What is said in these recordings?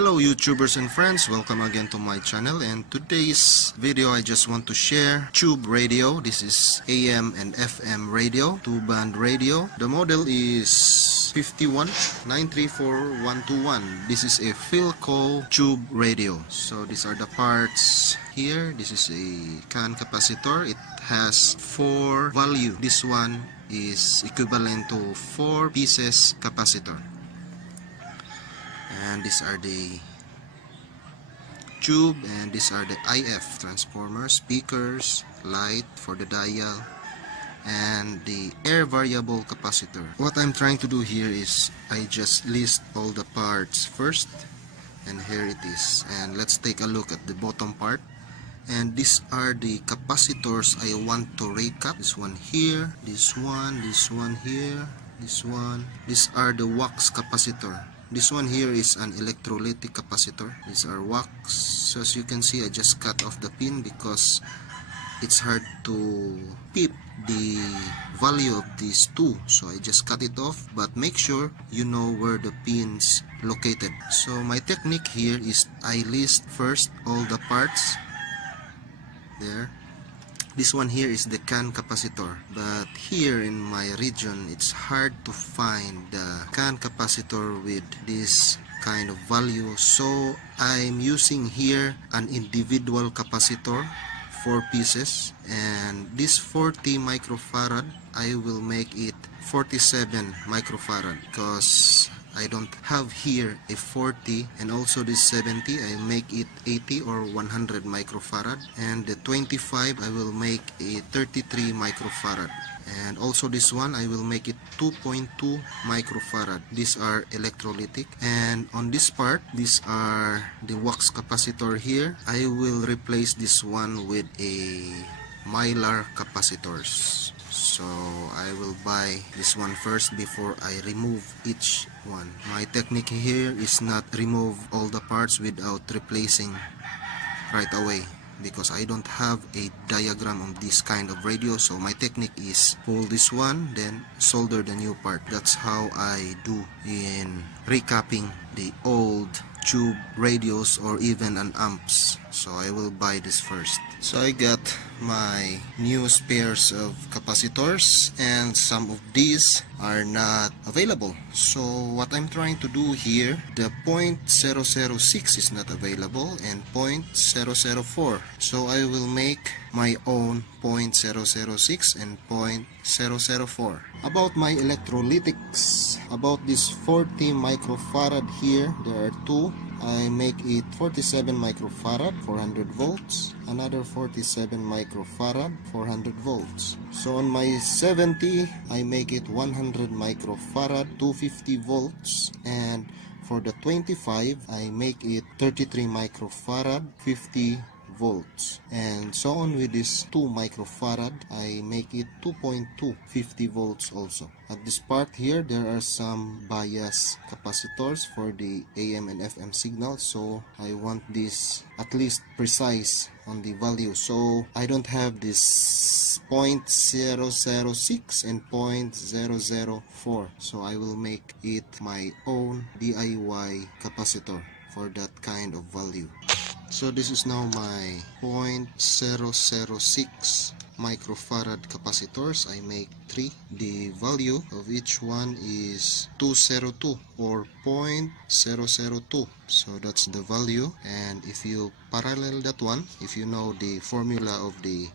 Hello YouTubers and friends, welcome again to my channel, and today's video I just want to share tube radio. This is AM and FM radio, two-band radio. The model is 5193421. This is a PHILCO tube radio. So these are the parts here. This is a CAN capacitor. It has 4 value. This one is equivalent to 4 pieces capacitor. And these are the tube, and these are the IF transformers, speakers, light for the dial, and the air variable capacitor. What I'm trying to do here is I just list all the parts first, and here it is. And let's take a look at the bottom part. And these are the capacitors I want to recap. This one here, this one here, this one. These are the wax capacitor. This one here is an electrolytic capacitor. These are wax. So as you can see, I just cut off the pin because it's hard to peep the value of these two. So I just cut it off, but make sure you know where the pins located. So my technique here is I list first all the parts. There. This one here is the CAN capacitor, but here in my region it's hard to find the CAN capacitor with this kind of value, so I'm using here an individual capacitor, 4 pieces, and this 40 microfarad I will make it 47 microfarad because I don't have here a 40, and also this 70 I make it 80 or 100 microfarad, and the 25 I will make a 33 microfarad, and also this one I will make it 2.2 microfarad. These are electrolytic, and on this part these are the wax capacitor. Here I will replace this one with a mylar capacitors. So I will buy this one first before I remove each one. My technique here is not remove all the parts without replacing right away, because I don't have a diagram of this kind of radio. So my technique is pull this one, then solder the new part. That's how I do in recapping the old tube radios or even an amps. So I will buy this first. So I got my new spares of capacitors, and some of these are not available. So what I'm trying to do here, the 0.006 is not available and 0.004. So I will make my own 0.006 and 0.004. About my electrolytics, about this 40 microfarad here, there are 2. I make it 47 microfarad, 400 volts, another 47 microfarad, 400 volts. So on my 70, I make it 100 microfarad, 250 volts, and for the 25, I make it 33 microfarad, 50 volts, and so on with this 2 microfarad, I make it 2.2, 50 volts also. At this part here, there are some bias capacitors for the AM and FM signals, so I want this at least precise on the value. So I don't have this 0.006 and 0.004, so I will make it my own DIY capacitor for that kind of value. So this is now my 0.006 microfarad capacitors. I make 3. The value of each one is 202 or 0.002. So that's the value, and if you parallel that one, if you know the formula of the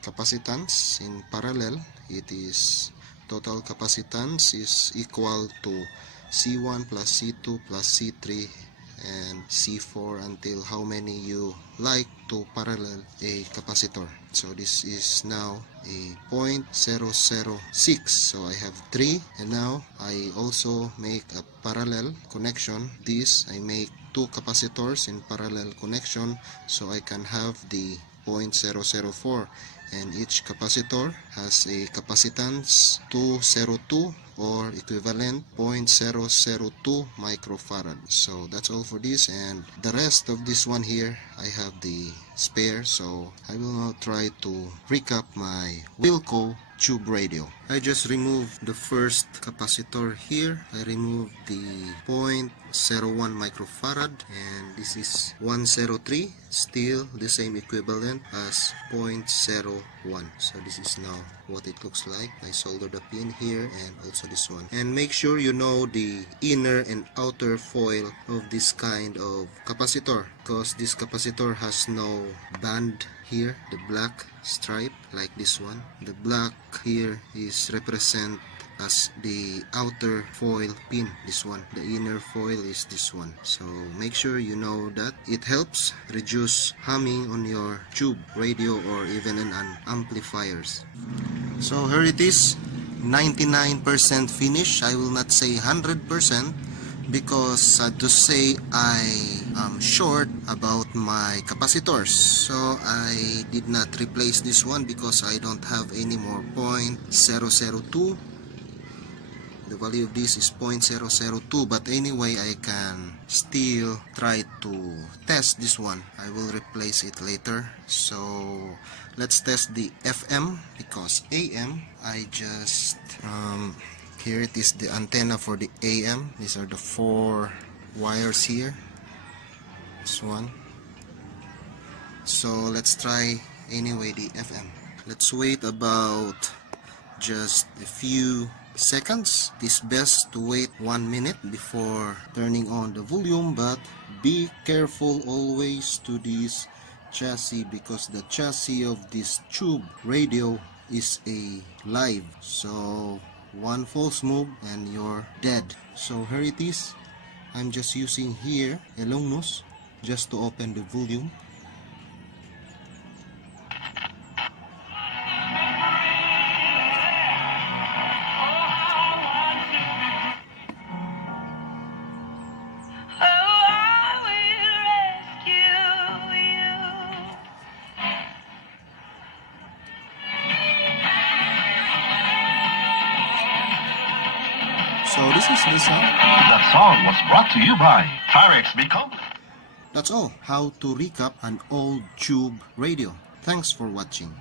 capacitance in parallel, it is total capacitance is equal to C1 plus C2 plus C3 and C4 until how many you like to parallel a capacitor. So this is now a 0.006. So I have 3, and now I also make a parallel connection. This I make 2 capacitors in parallel connection, so I can have the 0.004, and each capacitor has a capacitance 202 or equivalent 0.002 microfarad. So that's all for this, and the rest of this one here I have the spare, so I will now try to recap my PHILCO tube radio. I just removed the first capacitor here. I removed the 0.01 microfarad, and this is 103, still the same equivalent as 0.01. So this is now what it looks like. I soldered the pin here and also this one. And make sure you know the inner and outer foil of this kind of capacitor, because this capacitor has no band here, the black stripe like this one. The black here is represent as the outer foil pin, this one. The inner foil is this one. So make sure you know that. It helps reduce humming on your tube radio or even in an amplifiers. So here it is, 99% finish. I will not say 100%, because to say I am short about my capacitors, so I did not replace this one because I don't have any more 0.002. The value of this is 0.002, but anyway I can still try to test this one. I will replace it later. So let's test the FM, because AM I just here it is, the antenna for the AM. These are the 4 wires here, this one. So let's try anyway the FM. Let's wait about just a few seconds. It is best to wait 1 minute before turning on the volume, but be careful always to this chassis, because the chassis of this tube radio is a live. So one false move and you're dead. So here it is. I'm just using here a long nose just to open the volume. So this is the sound. That song was brought to you by PHILCO. That's all. How to recap an old tube radio. Thanks for watching.